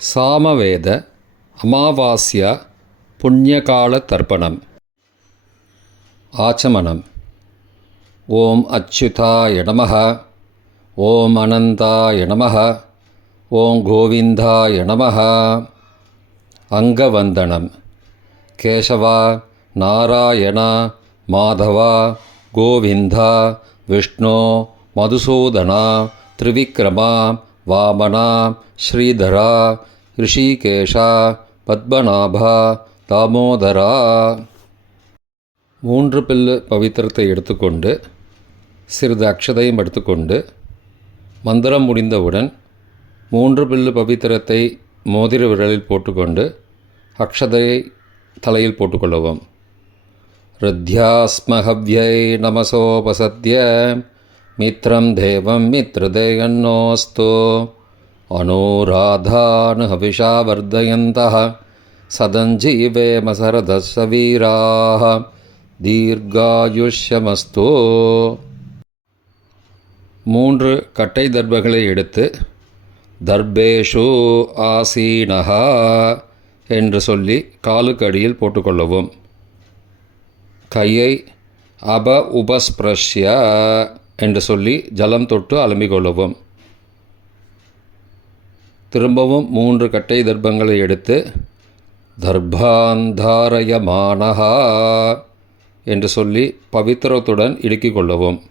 சாமவேத அமாவாஸ்யா புண்ணியகால தர்ப்பணம் ஆச்சமனம். ஓம் அச்சுதாய நமக ஓம் அனந்தாய நமக ஓம் கோவிந்தாய நமக அங்கவந்தனம். கேசவா நாராயணா மாதவா கோவிந்தா விஷ்ணோ மதுசூதனா திரிவிக்ரமா வாமனா ஸ்ரீதரா ரிஷிகேஷா பத்மநாபா தாமோதரா மூன்று பில்லு பவித்திரத்தை எடுத்துக்கொண்டு சிறிது அக்ஷதையும் எடுத்துக்கொண்டு மந்திரம் முடிந்தவுடன் மூன்று பில்லு பவித்திரத்தை மோதிர விரலில் போட்டுக்கொண்டு அக்ஷதையை தலையில் போட்டுக்கொள்ளவும். ருத்யாஸ்மஹவ்யை நமசோபசத்ய மித்ரம் தேவம் மித்ரதேயன்னோஸ்து अनुराधानुहविषा वर्धयन्तः सदञ्जीवेम सरदस्सवीराः தீர்காயுஷ்யமஸ்து மூன்று கட்டை தர்பங்களை எடுத்து தர்பேஷு ஆசீனஹா என்று சொல்லி காலுக்கு அடியில் போட்டுக்கொள்ளவும் கையை அப உபஸ்பிரஷ்ய என்று சொல்லி ஜலம் தொட்டு அலம்பிக் கொள்ளவும் திரும்பவும் மூன்று கட்டை தர்ப்பங்களை எடுத்து தர்பாந்தாரயமானஹா என்று சொல்லி பவித்திரத்துடன் இடுக்கிக் கொள்ளவும்.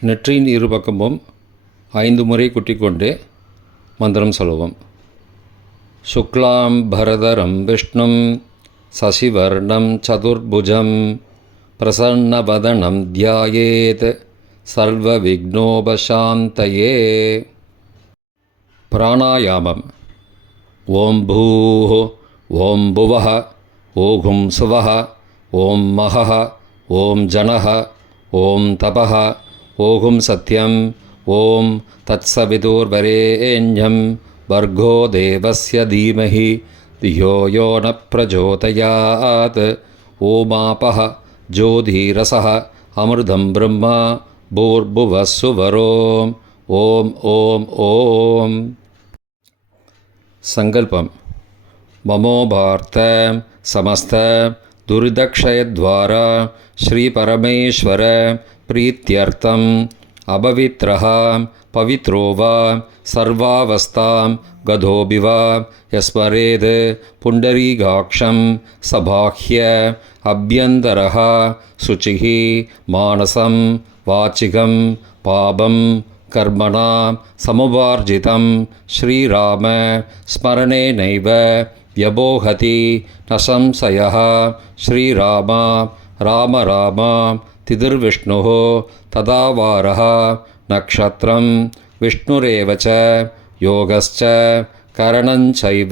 நெற்றியின் இரு பக்கமும் ஐந்து முறை குட்டிக்கொண்டே மந்திரம் சொல்லுவோம். சுக்லாம் பரதரம் விஷ்ணும் சசிவர்ணம் சதுர்புஜம் प्रसन्नवदनं ध्यायेत् सर्वविघ्नोपशान्तये। प्राणायामम्। ॐ भूः ॐ भुवः ॐ सुवः ॐ महः ॐ जनः ॐ तपः ॐ सत्यम् ॐ तत्सविदुर्वरे वर्गो देवस्य धीमहि धियो यो न प्रचोदयात्। ओमापः ज्योधिरसः अमृतं ब्रह्म भोर्भुवस्सुवरोम् ॐ सङ्कल्पं ममो भार्ता समस्त दुर्दक्षयद्वारा श्रीपरमेश्वर प्रीत्यर्थम् अपवित्रहा पवित्रो वा सर्वावस्थां गधोऽपि वा यस्मरेद् पुण्डरीगाक्षं सबाह्य अभ्यन्तरः शुचिः मानसं वाचिकं पापं कर्मणा समुपार्जितं श्रीराम स्मरणेनैव व्यबोहति न संशयः श्रीरामा राम राम तिदुर्विष्णुः तदावारः नक्षत्रं विष्णुरेव च योगश्च करणञ्चैव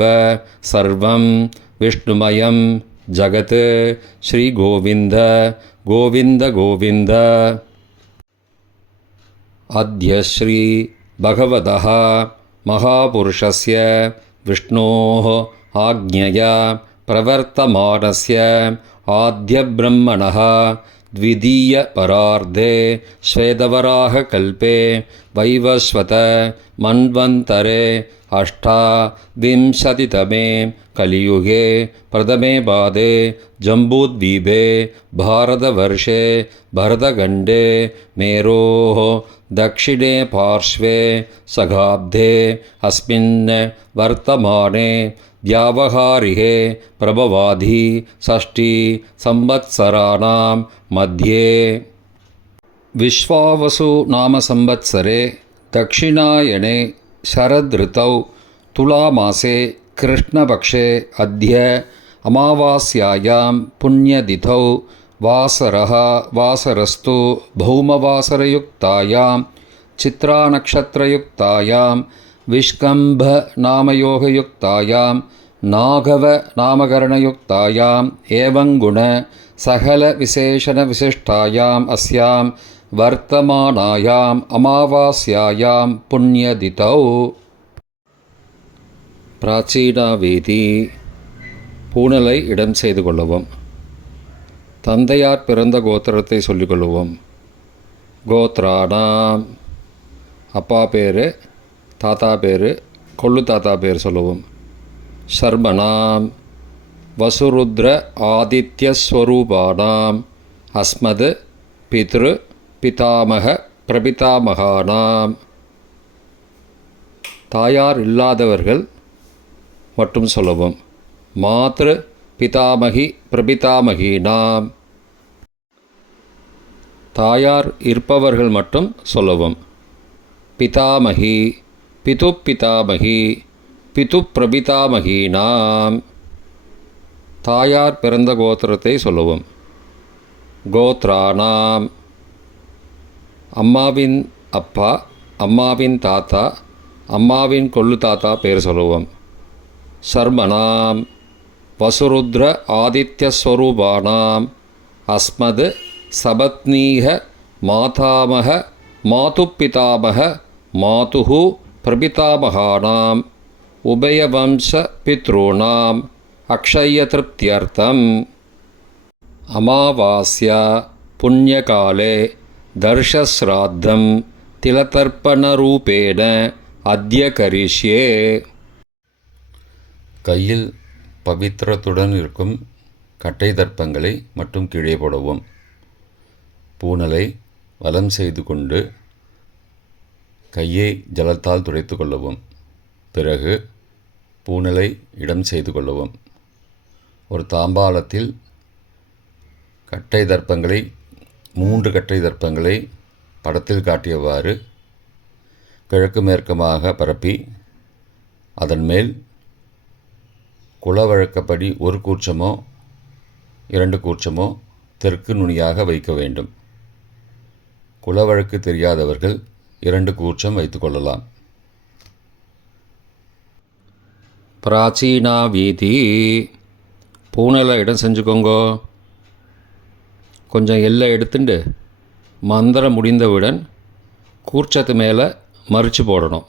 सर्वं विष्णुमयं जगत्। श्रीगोविन्द गोविन्द गोविन्द। अद्य श्रीभगवतः महापुरुषस्य विष्णोः आज्ञया प्रवर्तमानस्य आद्यब्रह्मणः द्वितीयपरार्धे श्वेतवराहकल्पे वैवस्वत मन्वन्तरे अष्टाविंशतितमे कलियुगे प्रथमे पादे जम्बूद्वीपे भारतवर्षे भरतखण्डे मेरोः दक्षिणे पार्श्वे सगाब्धे अस्मिन् वर्तमाने व्यावहारिके प्रभवाधि षष्टि संवत्सराणां मध्ये। विश्वावसु नामसंवत्सरे दक्षिणायने शरदृतौ तुलामासे कृष्णपक्षे अद्य अमावास्यायां पुण्यतिथौ वासरः वासरस्तु भौमवासरयुक्तायां चित्रानक्षत्रयुक्तायां विष्कम्भनामयोगयुक्तायां நாகவ நாமகரணயுக்தாயாம் ஏவங்குண சகல விசேஷண விசிஷ்டாயாம் அஸ்யாம் வர்த்தமானாயாம் அமாவாஸ்யாயாம் புண்ணியதிதௌ. பிராச்சீனா வீதி இடம் செய்து கொள்ளவும். தந்தையார் பிறந்த கோத்திரத்தை சொல்லிக்கொள்ளுவோம் கோத்ரானாம். அப்பா பேர் தாத்தா பேர் கொள்ளு தாத்தா பேர் சொல்லுவோம். சர்மணாம் வசுருத்ர ஆதித்யஸ்வரூபானாம் அஸ்மது பித்ரு பிதாமக பிரபிதாமகானாம். தாயார் இல்லாதவர்கள் மட்டும் சொல்லவும். மாத்ரு பிதாமகி பிரபிதாமகினாம். தாயார் இருப்பவர்கள் மட்டும் சொல்லவும். பிதாமகி பிது பிதாமகி பிது பிரபிதாமகீனாம். தாயார் பிறந்த கோத்திரத்தை சொல்லுவோம். கோத்ரானாம். அம்மாவின் அப்பா அம்மாவின் தாத்தா அம்மாவின் கொள்ளு தாத்தா பேர் சொல்லுவோம். சர்மனாம். வசுருத்ர ஆதித்யஸ்வரூபானாம் அஸ்மது சபத்னீக மாதாமக மாதுப்பிதாமக மாதுகு பிரபிதாமகானாம். உபயவம்ச பித்ருணாம் அக்ஷயதிருப்தியர்த்தம் அமாவாஸ்யா புண்ணியகாலே தர்ஷஸ்ராத்தம் திலதர்ப்பணரூபேண அத்ய கரிஷ்யே கையில் பவித்திரத்துடன் இருக்கும் கட்டை தர்ப்பங்களை மட்டும் கீழே போடவும். பூனலை வலம் செய்து கொண்டு கையை ஜலத்தால் துடைத்து கொள்ளவும். பிறகு பூநிலை இடம் செய்து கொள்ளவும். ஒரு தாம்பாளத்தில் கட்டை தர்ப்பங்களை மூன்று கட்டை தர்ப்பங்களை படத்தில் காட்டியவாறு கிழக்கு மேற்கமாக பரப்பி அதன் மேல் குலவழக்கப்படி ஒரு கூச்சமோ இரண்டு கூச்சமோ தெற்கு நுனியாக வைக்க வேண்டும். குலவழக்கு தெரியாதவர்கள் இரண்டு கூச்சம் வைத்துக்கொள்ளலாம் பிராச்சீனா வீதி. பூனையில் இடம் செஞ்சுக்கோங்கோ. கொஞ்சம் எல்லை எடுத்துட்டு மந்திரம் முடிந்தவுடன் கூர்ச்சத்து மேலே மறித்து போடணும்.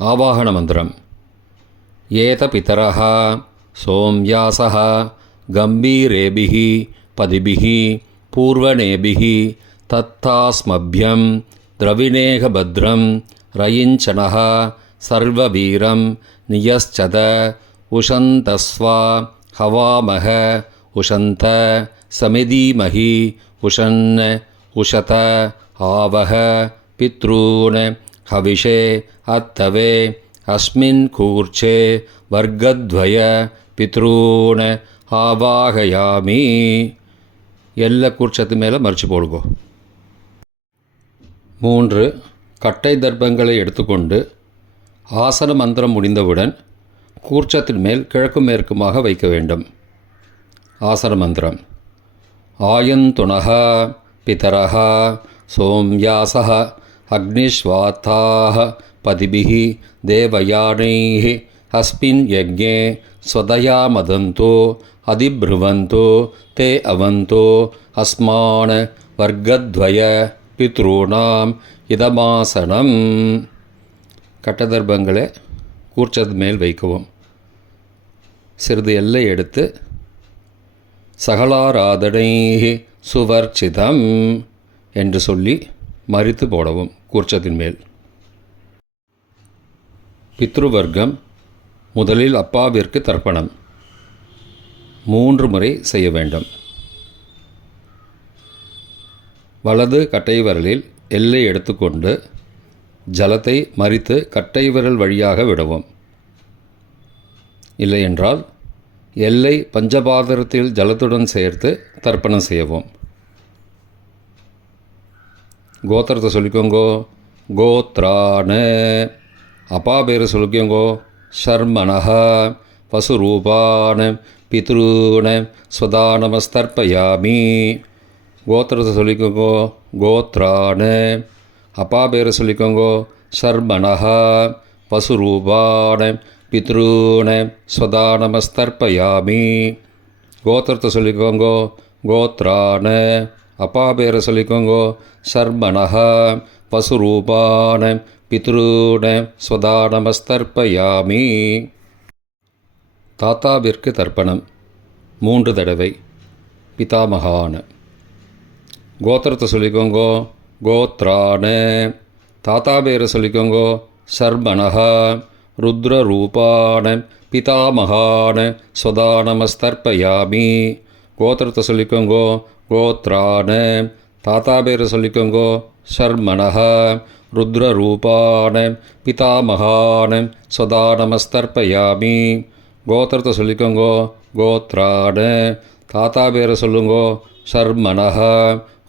ஆவாகன மந்திரம். ஏத பிதரா சோம்யாசா கம்பீரேபிகி பதிபிகி பூர்வநேபிகி தத்தாஸ்மபியம் திரவிணேகபத்ரம் ரயிஞ்சனஹா சர்வீரம் நியச்சத உஷந்தஸ்வா ஹவாமக உஷந்த சமிதீமஹி உஷன் உஷத ஆவக பித்ரூன் ஹவிஷே அத்தவே அஸ்மின் கூர்ச்சே வர்க்கத்வய பித்ரூன் ஆவாகயாமி. எல்லா கூர்ச்சத்து மேலே மறித்து போடுங்கோ. மூன்று கட்டை தர்ப்பங்களை எடுத்துக்கொண்டு ஆசன மந்திரம் முடிந்தவுடன் கூர்ச்சத்தின் மேல் கிழக்கு மேற்குமாக வைக்க வேண்டும் ஆசன மந்திரம் ஆயந்துணः பிதரः சோம்யாசः அக்னிஸ்வாத்தாः பதிபிः தேவயானைः अस्मिन् यज्ञे स्वदया मदन्तो अधिब्रुवन्तो ते अवन्तो अस्मान् वर्गद्वय பித்ருணாம் இதமாசனம் கட்டதர்பங்களை கூர்ச்சது மேல் வைக்கவும். சிறிது எல்லை எடுத்து சகலாராதனை சுவர்ச்சிதம் என்று சொல்லி மறித்து போடவும் கூர்ச்சத்தின் மேல். பித்ருவர்க்கம் முதலில் அப்பாவிற்கு தர்ப்பணம். மூன்று முறை செய்ய வேண்டும். வலது கட்டை விரலில் எல்லை எடுத்துக்கொண்டு ஜலத்தை மறித்து கட்டை விரல் வழியாக விடவும். இல்லையென்றால் எல்லை பஞ்சபாதரத்தில் ஜலத்துடன் சேர்த்து தர்ப்பணம் செய்யவும். கோத்திரத்தை சொல்லிக்கோங்கோ. கோத்ரான. அப்பா பேர் சொல்லிக்கோங்கோ. ஷர்மனஹா பசுரூபான. பித்ருன. ஸ்வதானமஸ்தர்ப்பயாமி கோத்திரத்தை சொல்லிக்கோங்கோ. கோத்ரான. அப்பா பேரை சொல்லிக்கோங்கோ. ஷர்மணः பசுரூபான பித்ருன ஸ்வதானமஸ்தர்ப்பயாமி. கோத்திரத்தை சொல்லிக்கோங்கோ. கோத்ரான அப்பா பேரை சொல்லிக்கோங்கோ. ஷர்மணः பசுரூபான பித்ருன ஸ்வதானமஸ்தர்ப்பயாமி. தாத்தாவிற்கு தர்ப்பணம். மூன்று தடவை. பிதாமகான. கோத்திரத்தை சொல்லிக்கோங்கோ. கோத்ரான. தாத்தா பேரை சொல்லிக்கோங்கோ. சர்மணः ருத்ரரூபான. பிதாமகான. ஸ்வதா நமஸ்தர்ப்பயாமி கோத்திரத்தை சொல்லிக்கோங்கோ. கோத்ரான. தாத்தா பேரை சொல்லிக்கோங்கோ. ஷர்மணஹ ருத்ரரூபான. பிதாமகான. ஸ்வதா நமஸ்தர்ப்பயாமி கோத்திரத்தை சொல்லிக்கோங்கோ. கோத்ரான. தாத்தா பேரை சொல்லுங்கோ. ஷர்மணஹ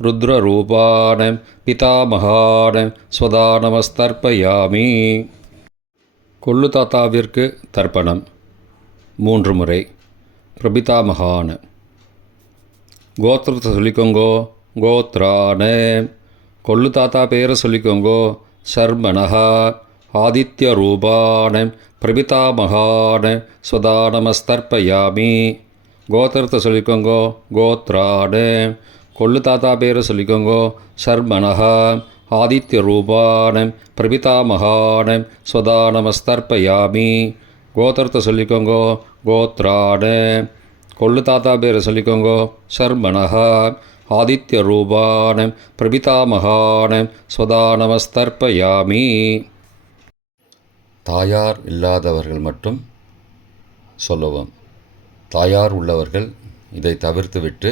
ருத்ரரூபான பிதாமகான ஸ்வதா நமஸ்தர்ப்பயாமி கொள்ளு தாத்தாவிற்கு தர்ப்பணம். மூன்று முறை. பிரபிதாமகான. கோத்திரத்தை சொல்லிக்கோங்கோ கோத்ரான. கொள்ளு தாத்தா பேரை சொல்லிக்கோங்கோ சர்மனஹா ஆதித்ய ரூபான பிரபிதாமகான ஸ்வதா நமஸ்தர்ப்பயாமி கோத்திரத்தை சொல்லிக்கோங்கோ கோத்ரான. கொள்ளு தாத்தா பேரை சொல்லிக்கோங்கோ. சர்மனஹா ஆதித்ய ரூபானம் பிரபிதாமகான ஸ்வதா நமஸ்தர்ப்பயாமி கோத்திரத்தை சொல்லிக்கோங்கோ. கோத்ரான கொள்ளு தாத்தா பேரை சொல்லிக்கோங்கோ. சர்மனஹா ஆதித்ய ரூபானம் பிரபிதாமகான ஸ்வதா நமஸ்தர்ப்பயாமி தாயார் இல்லாதவர்கள் மட்டும் சொல்லவும். தாயார் உள்ளவர்கள் இதை தவிர்த்துவிட்டு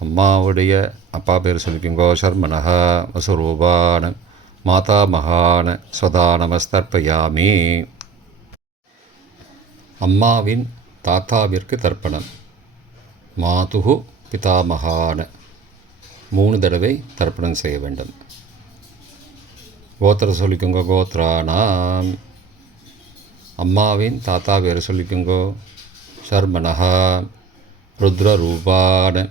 அம்மாவுடைய அப்பா பேர் சொல்லிக்கோங்கோ ஷர்மனஹா வசுரூபான மாதா மகான சதா நமஸ்தர்ப்பயாமி. அம்மாவின் தாத்தாவிற்கு தர்ப்பணம். மாதுகு பிதாமகான. மூணு தடவை தர்ப்பணம் செய்ய வேண்டும். கோத்திர சொல்லிக்கோங்க கோத்ராணாம் அம்மாவின் தாத்தா பேர் சொல்லிக்கோங்கோ ஷர்மனஹா ருத்ரரூபான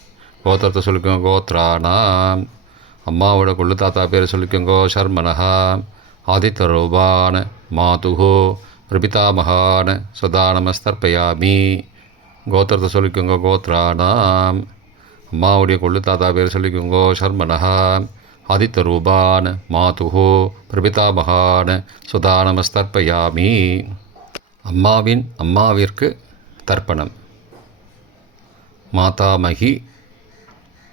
கோத்திரத்தை சொல்லிக்கோங்க கோத்ரானாம் அம்மாவோட கொள்ளு தாத்தா பேர் சொல்லிக்கோங்கோ ஷர்மனஹா ஆதித்தரூபான மாதுஹோ பிரபிதாமகான சதா நமஸ்தர்ப்பயாமி கோத்திரத்தை சொல்லிக்கோங்க கோத்ரானாம் அம்மாவுடைய கொள்ளு தாத்தா பேர் சொல்லிக்கோங்கோ ஷர்மனஹா ஆதித்தரூபான் மாதுஹோ பிரபிதாமகான சுதா நமஸ்தர்ப்பயாமி அம்மாவின் அம்மாவிற்கு தர்ப்பணம். மாதாமகி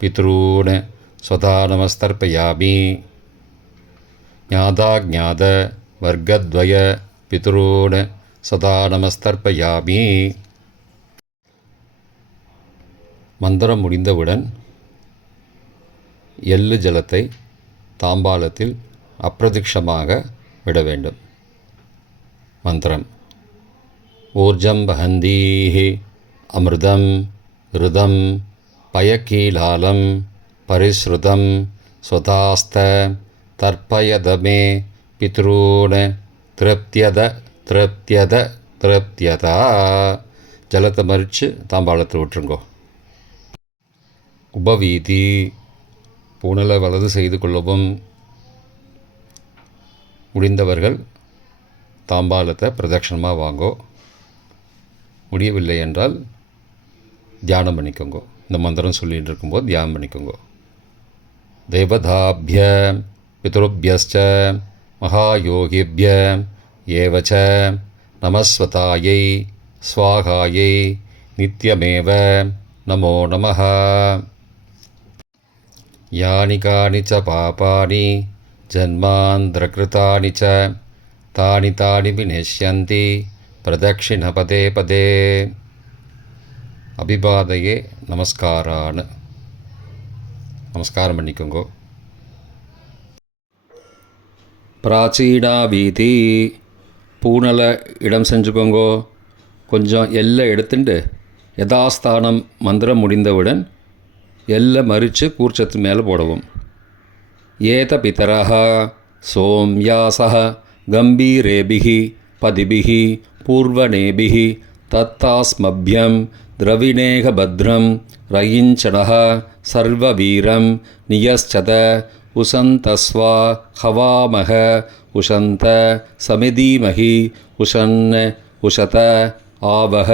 பித்ரூன் ஸ்வதா நமஸ்தர்ப்பயாமி ஞாதா ஜாத வர்க்கத்வய பித்ரூன் சதா மந்திரம் முடிந்தவுடன் எள்ளு ஜலத்தை தாம்பாலத்தில் அப்பிரதிக்ஷமாக விட வேண்டும். மந்திரம். ஊர்ஜம் வஹந்தீஹி அமிர்தம் ருதம் பயக்கீலாலம் பரிஸ்ருதம் சுதாஸ்த தர்ப்பயதமே பித்ரூன் திருப்தியத திருப்தியத திருப்தியதா. ஜலத்தை மறித்து தாம்பாளத்தில் விட்டுருங்கோ. உபவீதி பூனலை வலது செய்து கொள்ளவும் முடிந்தவர்கள் தாம்பாலத்தை பிரதட்சணமாக வாங்கோ. முடியவில்லை என்றால் தியானம் பண்ணிக்கோங்கோ. இந்த மந்திரம் சொல்லிகிட்டு இருக்கும்போது தியானம் பண்ணிக்கோங்க. தேவதாபிய பித்ருபியச்ச மகாயோகிபிய ஏவச்ச நமஸ்வதாயை ஸ்வாகாயை நித்தியமேவ நமோ நம யானி காணி ச பாபானி ஜன்மாந்திரகிருத்தானி ச தானி தானி விநேஷ்யந்தி பிரதட்சிணபதே பதே. அபிபாதையே நமஸ்காரான்னு. நமஸ்காரம் பண்ணிக்கோங்கோ. பிராச்சீனா வீதி பூனலை இடம் செஞ்சுக்கோங்கோ. கொஞ்சம் எல்லை எடுத்துட்டு யதாஸ்தானம் மந்திரம் முடிந்தவுடன் எல்லை மறித்து கூர்ச்சத்து மேலே போடவும். ஏத பிதரः சோம்யாசः கம்பீரேபிகி பதிபிகி பூர்வணேபிः தத்தாஸ்மபியம் திரவிணேகபத்ரம் ரயிஞ்சடः சர்வவீரம் நியச்சத உசந்தஸ்வா ஹவாமக உஷந்த சமிதீமஹி உஷன் உஷத ஆவக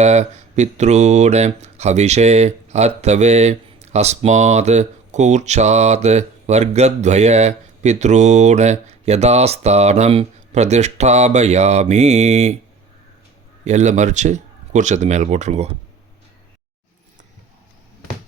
பித்ரூண் ஹவிஷே அத்தவே அஸ்மாத் கூர்ச்சாத் வர்க்கத்வய பித்ரூண் யதாஸ்தானம் பிரதிஷ்டாபயாமி எல்லாம் மறித்து கூர்ச்சத்து மேலே போட்டிருங்கோ.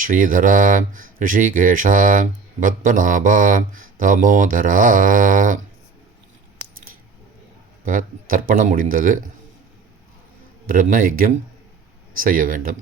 ஸ்ரீதரா ரிஷிகேஷா பத்மநாபா தாமோதரா. இப்போ தர்ப்பணம் முடிந்தது. பிரம்ம யஜ்யம் செய்ய வேண்டும்.